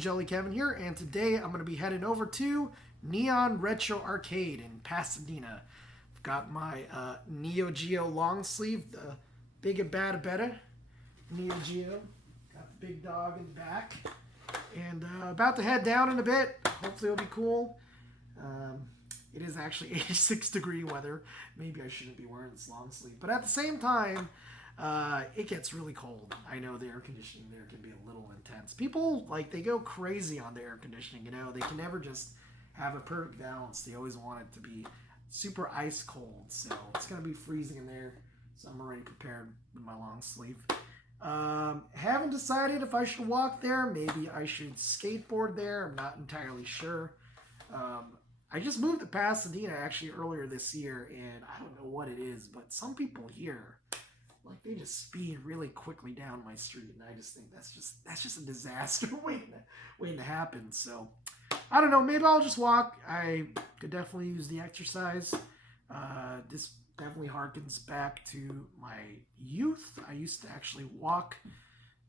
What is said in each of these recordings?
Jelly Kevin here, and today I'm going to be heading over to Neon Retro Arcade in Pasadena. I've got my Neo Geo long sleeve, the big and bad better Neo Geo. Got the big dog in the back, and about to head down in a bit. Hopefully it'll be cool. It is actually 86-degree weather. Maybe I shouldn't be wearing this long sleeve, but at the same time, it gets really cold. I know the air conditioning there can be a little intense. People, they go crazy on the air conditioning, They can never just have a perfect balance. They always want it to be super ice cold. So it's going to be freezing in there. So I'm already prepared with my long sleeve. Haven't decided if I should walk there. Maybe I should skateboard there. I'm not entirely sure. I just moved to Pasadena actually earlier this year, and I don't know what it is, but some people here, they just speed really quickly down my street, and I just think that's just a disaster waiting to happen. So I don't know. Maybe I'll just walk. I could definitely use the exercise. This definitely harkens back to my youth. I used to actually walk,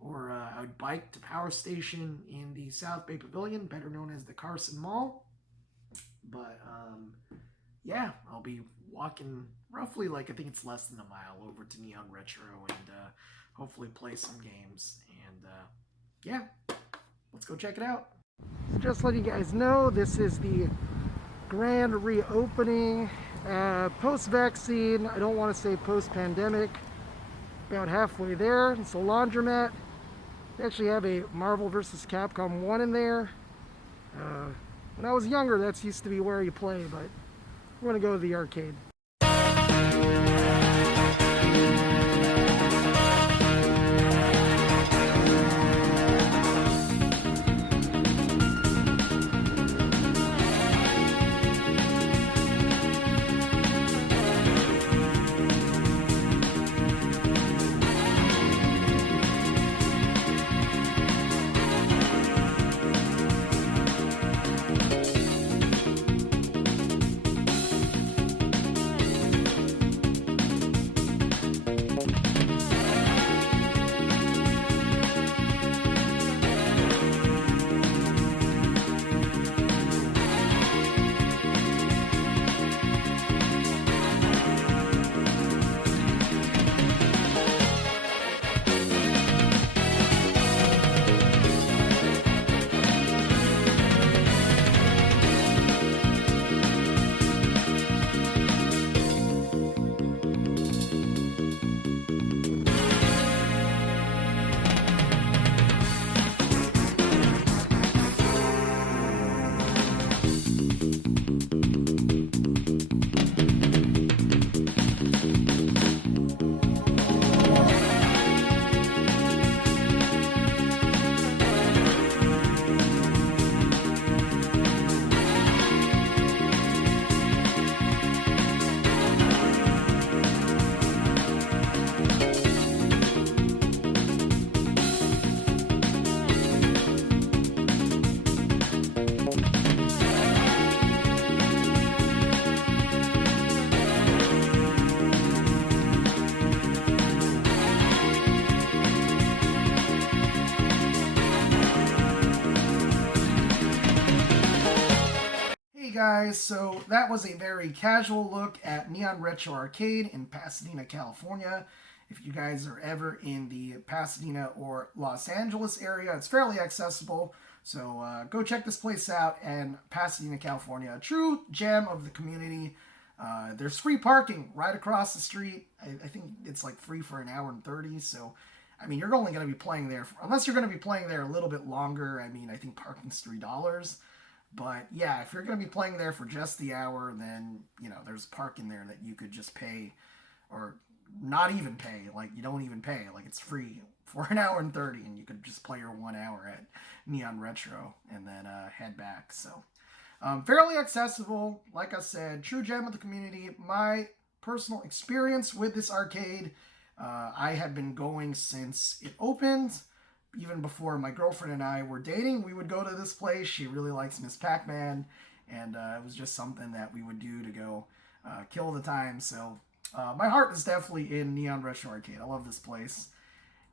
or I would bike to Power Station in the South Bay Pavilion, better known as the Carson Mall. But yeah, I'll be walking roughly, I think it's less than a mile over to Neon Retro, and hopefully play some games. And yeah, let's go check it out. Just letting you guys know, this is the grand reopening, post-vaccine. I don't want to say post-pandemic. About halfway there. It's a laundromat. They actually have a Marvel vs. Capcom 1 in there. When I was younger, that's used to be where you play, but we're going to go to the arcade. Guys, so that was a very casual look at Neon Retro Arcade in Pasadena, California. If you guys are ever in the Pasadena or Los Angeles area, it's fairly accessible, so go check this place out in Pasadena, California. A true gem of the community. There's free parking right across the street. I think it's free for an hour and 30, so I mean, you're only going to be playing there, unless you're going to be playing there a little bit longer. I mean, I think parking's $3. But yeah, if you're going to be playing there for just the hour, then, there's parking there that you could just pay, or not even pay. You don't even pay. It's free for an hour and 30, and you could just play your 1 hour at Neon Retro and then head back. So fairly accessible. Like I said, true gem of the community. My personal experience with this arcade, I have been going since it opened. Even before my girlfriend and I were dating, we would go to this place. She really likes Miss Pac-Man, and it was just something that we would do to go kill the time. So my heart is definitely in Neon Retro Arcade. I love this place,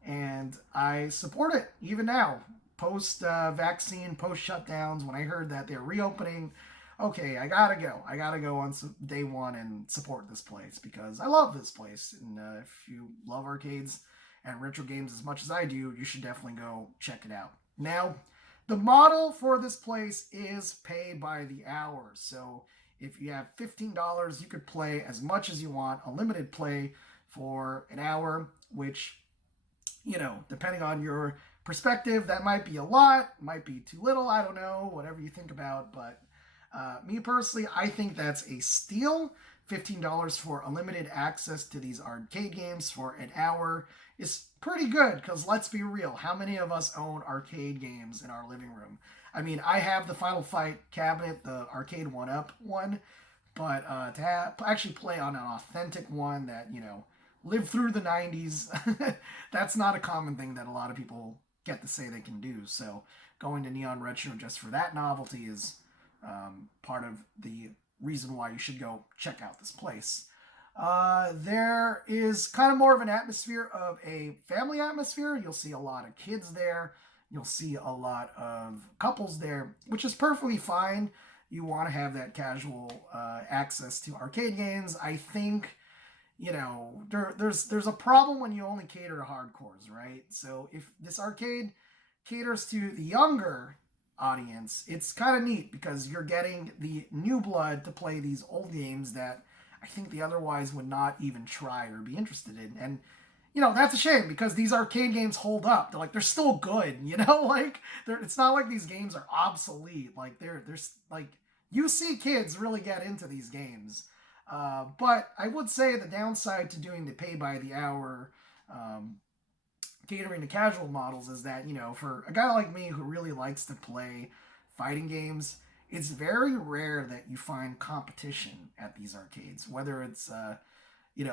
and I support it even now. post-vaccine, post-shutdowns, when I heard that they're reopening, okay, I gotta go. I gotta go on day one and support this place because I love this place. And if you love arcades and retro games as much as I do, you should definitely go check it out. Now, the model for this place is pay by the hour. So if you have $15, you could play as much as you want, unlimited play for an hour, which, depending on your perspective, that might be a lot, might be too little. I don't know, whatever you think about. But me personally, I think that's a steal. $15 for unlimited access to these arcade games for an hour is pretty good because let's be real, how many of us own arcade games in our living room? I mean, I have the Final Fight cabinet, the arcade 1-up one, but actually play on an authentic one that, lived through the 90s, that's not a common thing that a lot of people get to say they can do. So going to Neon Retro just for that novelty is part of the reason why you should go check out this place. There is kind of more of an atmosphere of a family atmosphere. You'll see a lot of kids there. You'll see a lot of couples there, which is perfectly fine. You want to have that casual access to arcade games. I think, there's a problem when you only cater to hardcores, right? So if this arcade caters to the younger audience, it's kind of neat because you're getting the new blood to play these old games that I think they otherwise would not even try or be interested in. And that's a shame because these arcade games hold up. They're still good, it's not like these games are obsolete. Like they're like, you see kids really get into these games. But I would say the downside to doing the pay by the hour catering to casual models is that, for a guy like me who really likes to play fighting games, it's very rare that you find competition at these arcades, whether it's,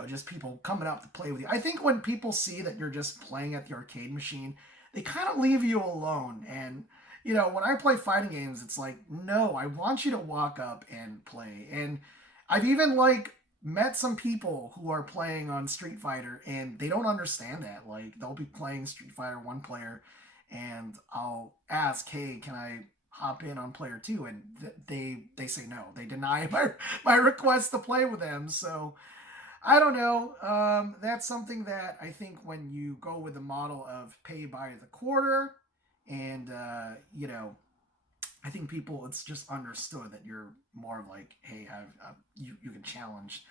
just people coming out to play with you. I think when people see that you're just playing at the arcade machine, they kind of leave you alone. And, when I play fighting games, it's like, no, I want you to walk up and play. And I've even met some people who are playing on Street Fighter and they don't understand that. Like they'll be playing Street Fighter one player and I'll ask, hey, can I hop in on player 2? And they say no. They deny my request to play with them. So I don't know. That's something that I think when you go with the model of pay by the quarter and, I think people, it's just understood that you're more of like, hey, you can challenge.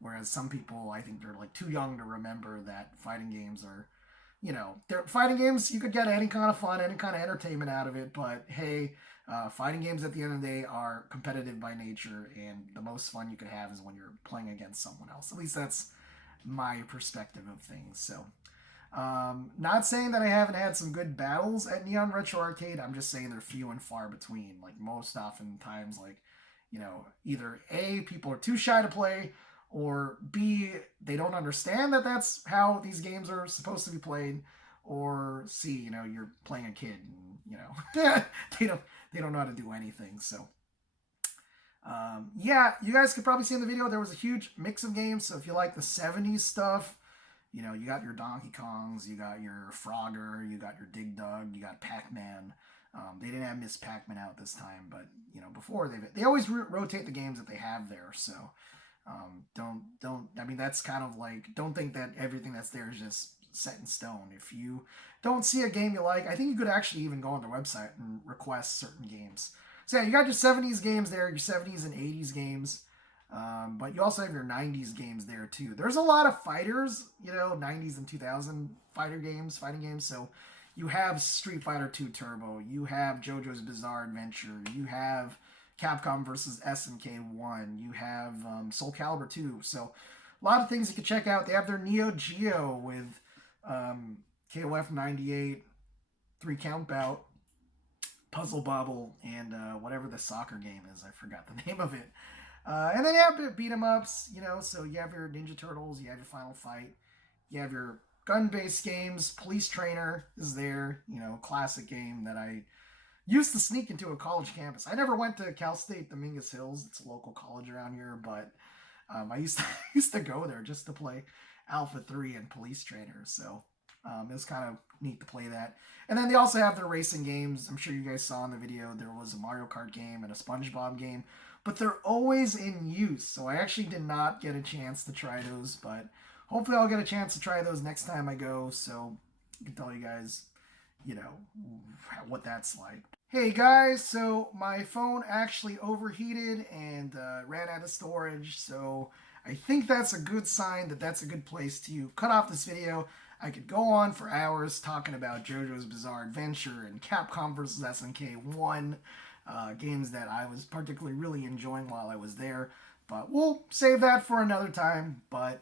Whereas some people, I think they're too young to remember that fighting games are, they're fighting games. You could get any kind of fun, any kind of entertainment out of it. But hey, fighting games at the end of the day are competitive by nature, and the most fun you could have is when you're playing against someone else. At least that's my perspective of things. So. Not saying that I haven't had some good battles at Neon Retro Arcade. I'm just saying they're few and far between. Most oftentimes, either A, people are too shy to play, or B, they don't understand that that's how these games are supposed to be played, or C, you're playing a kid, and, they don't know how to do anything. So, yeah, you guys could probably see in the video there was a huge mix of games. So if you like the 70s stuff, you got your Donkey Kongs, you got your Frogger, you got your Dig Dug, you got Pac-Man. They didn't have Miss Pac-Man out this time, but before they always rotate the games that they have there. So don't. I mean, that's kind of don't think that everything that's there is just set in stone. If you don't see a game you like, I think you could actually even go on their website and request certain games. So yeah, you got your 70s games there, your 70s and 80s games. But you also have your 90s games there too. There's a lot of fighters, 90s and 2000 fighting games. So you have Street Fighter 2 Turbo, you have JoJo's Bizarre Adventure, you have Capcom versus SNK 1, you have Soul Calibur 2. So a lot of things you can check out. They have their Neo Geo with KOF 98, 3 Count Bout, Puzzle Bobble, and whatever the soccer game is. I forgot the name of it. And then you have beat 'em ups, so you have your Ninja Turtles, you have your Final Fight, you have your gun-based games. Police Trainer is there, classic game that I used to sneak into a college campus. I never went to Cal State Dominguez Hills, it's a local college around here, but I used to go there just to play Alpha 3 and Police Trainer. So It was kind of neat to play that. And then they also have their racing games. I'm sure you guys saw in the video there was a Mario Kart game and a SpongeBob game, but they're always in use. So I actually did not get a chance to try those, but hopefully I'll get a chance to try those next time I go. So I can tell you guys, you know, what that's like. Hey guys, so my phone actually overheated and ran out of storage, so I think that's a good sign that that's a good place to cut off this video. I could go on for hours talking about JoJo's Bizarre Adventure and Capcom vs. SNK 1, games that I was particularly really enjoying while I was there, but we'll save that for another time. But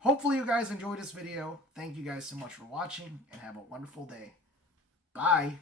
hopefully you guys enjoyed this video. Thank you guys so much for watching, and have a wonderful day. Bye!